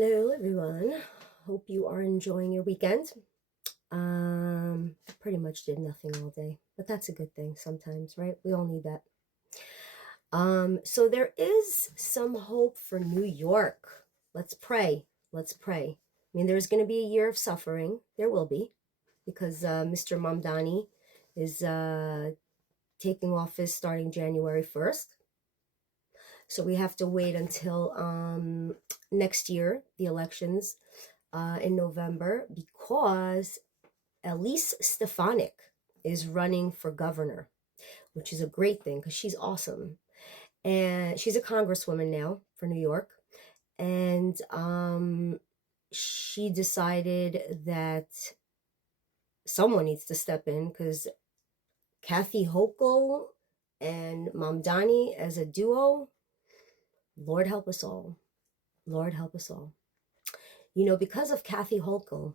Hello, everyone. Hope you are enjoying your weekend. I pretty much did nothing all day, but that's a good thing sometimes, right? We all need that. So there is some hope for New York. Let's pray. Let's pray. I mean, there's going to be a year of suffering. There will be, because Mr. Mamdani is taking office starting January 1st. So we have to wait until next year, the elections in November, because Elise Stefanik is running for governor, which is a great thing because she's awesome. And she's a congresswoman now for New York. And she decided that someone needs to step in because Kathy Hochul and Mamdani as a duo, Lord help us all. Lord help us all. You know, because of Kathy Hochul,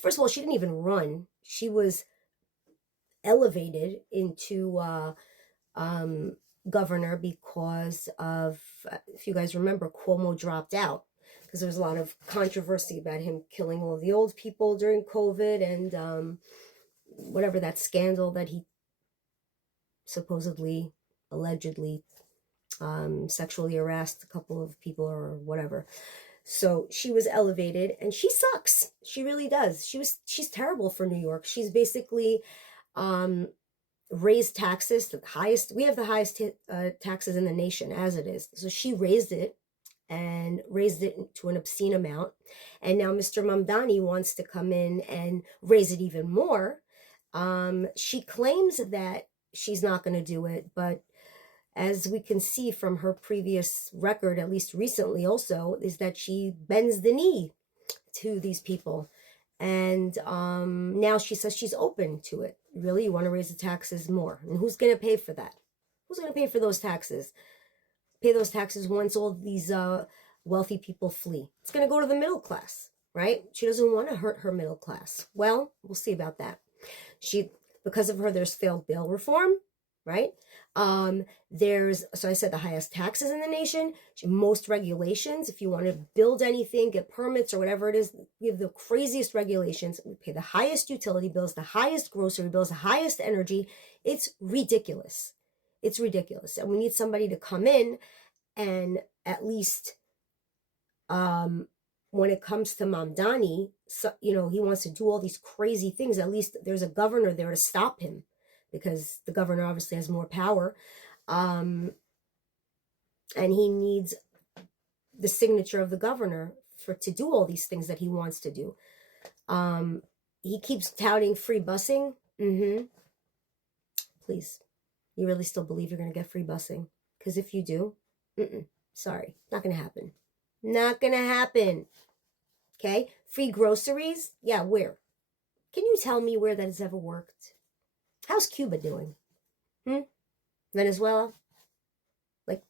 first of all, she didn't even run. She was elevated into governor because of, if you guys remember, Cuomo dropped out because there was a lot of controversy about him killing all the old people during COVID and whatever that scandal that he supposedly, allegedly sexually harassed a couple of people or whatever. So she was elevated, and she sucks. She really does. She's terrible for New York. She's basically raised taxes, the highest. We have the highest taxes in the nation as it is. So she raised it and raised it to an obscene amount. And now Mr. Mamdani wants to come in and raise it even more. She claims that she's not going to do it, but as we can see from her previous record, at least recently also, is that she bends the knee to these people. And now she says she's open to it. Really? You want to raise the taxes more? And who's going to pay for that? Who's going to pay for those taxes? Pay those taxes once all these wealthy people flee. It's going to go to the middle class, right? She doesn't want to hurt her middle class. Well, we'll see about that. Because of her, there's failed bail reform, right? So I said the highest taxes in the nation, most regulations. If you want to build anything, get permits or whatever it is, we have the craziest regulations. We pay the highest utility bills, the highest grocery bills, the highest energy. It's ridiculous. It's ridiculous. And we need somebody to come in and at least, when it comes to Mamdani, he wants to do all these crazy things. At least there's a governor there to stop him, because the governor obviously has more power. And he needs the signature of the governor to do all these things that he wants to do. He keeps touting free busing. Please, you really still believe you're going to get free busing? Because if you do, sorry, not going to happen. Not going to happen. Okay? Free groceries? Yeah, where? Can you tell me where that has ever worked? How's Cuba doing? Venezuela? Like,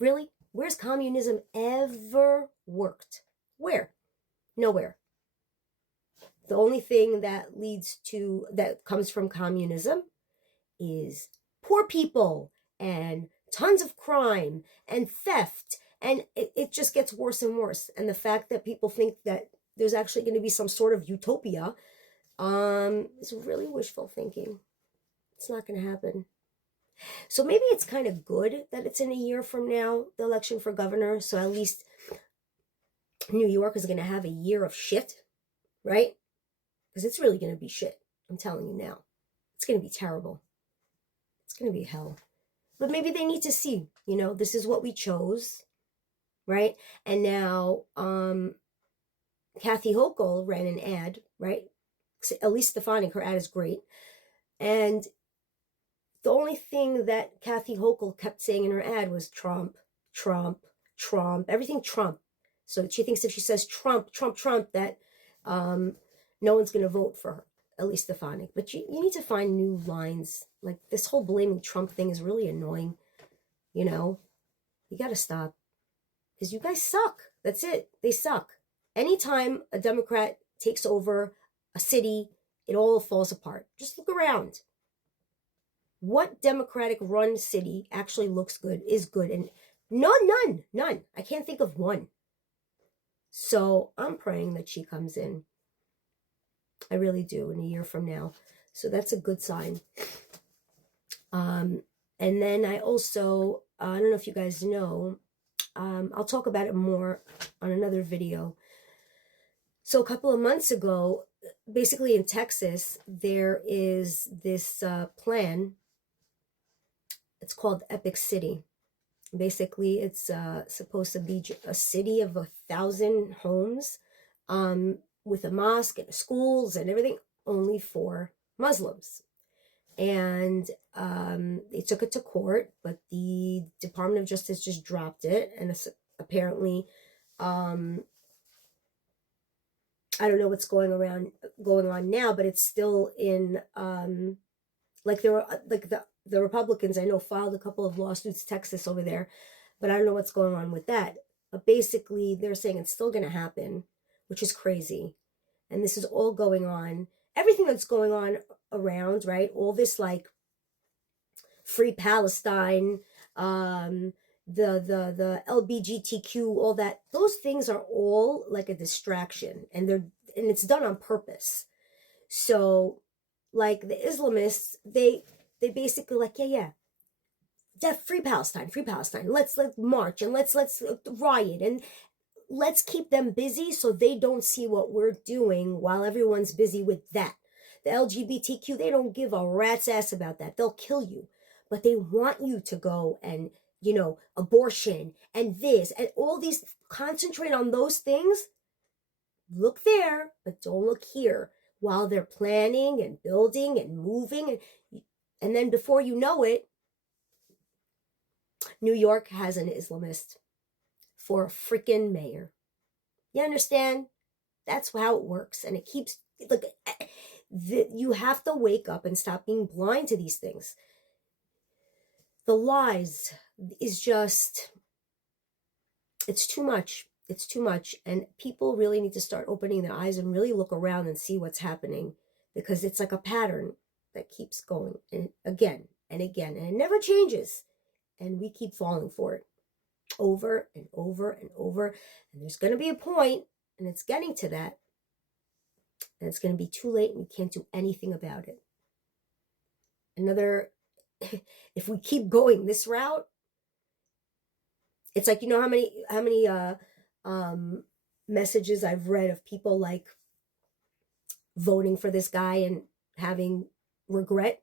really? Where's communism ever worked? Where? Nowhere. The only thing that comes from communism is poor people and tons of crime and theft. And it just gets worse and worse. And the fact that people think that there's actually going to be some sort of utopia is really wishful thinking. It's not going to happen. So maybe it's kind of good that it's in a year from now, the election for governor. So at least New York is going to have a year of shit, right? Because it's really going to be shit. I'm telling you now. It's going to be terrible. It's going to be hell. But maybe they need to see, this is what we chose, right? And now Kathy Hochul ran an ad, right? Elise Stefanik, her ad is great. And the only thing that Kathy Hochul kept saying in her ad was Trump, Trump, Trump, everything Trump. So she thinks if she says Trump, Trump, Trump, that no one's going to vote for her, Elise Stefanik. But you need to find new lines. Like, this whole blaming Trump thing is really annoying. You got to stop. Because you guys suck. That's it. They suck. Anytime a Democrat takes over a city, it all falls apart. Just look around. What Democratic run city actually looks good, is good? And none. I can't think of one. So I'm praying that she comes in. I really do, in a year from now. So that's a good sign. And then I also, I don't know if you guys know, I'll talk about it more on another video. So a couple of months ago, basically in Texas, there is this plan. It's called Epic City. Basically, it's supposed to be a city of 1,000 homes, with a mosque and schools and everything, only for Muslims. And they took it to court, but the Department of Justice just dropped it. And apparently, I don't know what's going on now, but it's still in, like there were, like the Republicans I know filed a couple of lawsuits, Texas over there, but I don't know what's going on with that. But basically they're saying it's still going to happen, which is crazy. And this is all going on, everything that's going on around, right? All this like free Palestine, the LGBTQ, all that, those things are all like a distraction, and it's done on purpose. So like the Islamists, they basically like, yeah, free Palestine, let's march, and let's riot, and let's keep them busy so they don't see what we're doing while everyone's busy with that. The LGBTQ, they don't give a rat's ass about that. They'll kill you, but they want you to go and, abortion and this and all these, concentrate on those things. Look there, but don't look here, while they're planning and building and moving. And then before you know it, New York has an Islamist for a freaking mayor. You understand? That's how it works. And it keeps, look, you have to wake up and stop being blind to these things. The lies is just, it's too much. It's too much. And people really need to start opening their eyes and really look around and see what's happening, because it's like a pattern that keeps going and again and again, and it never changes. And we keep falling for it over and over and over. And there's going to be a point, and it's getting to that, and it's going to be too late, and you can't do anything about it. If we keep going this route, it's like, how many messages I've read of people like voting for this guy and having regret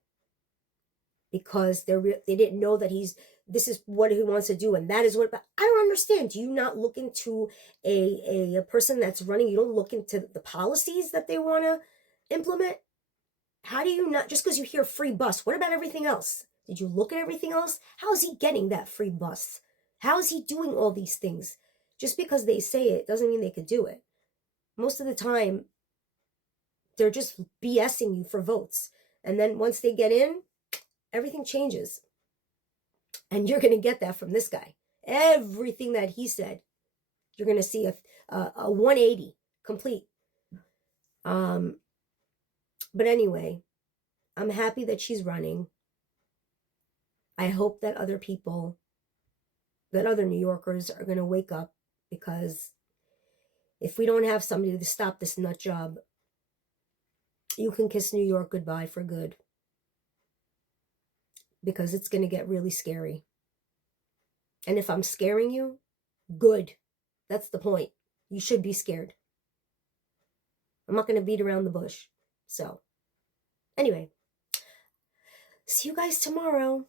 because they didn't know that this is what he wants to do, and that is what. But I don't understand. Do you not look into a person that's running? You don't look into the policies that they want to implement? How do you not, just because you hear free bus, what about everything else? Did you look at everything else? How is he getting that free bus? How is he doing all these things? Just because they say it doesn't mean they could do it. Most of the time, they're just BSing you for votes. And then once they get in, everything changes. And you're going to get that from this guy. Everything that he said, you're going to see a 180 complete. But anyway, I'm happy that she's running. I hope that other people, that other New Yorkers are going to wake up, because if we don't have somebody to stop this nut job, you can kiss New York goodbye for good, because it's going to get really scary. And if I'm scaring you, good. That's the point. You should be scared. I'm not going to beat around the bush. So, anyway, see you guys tomorrow.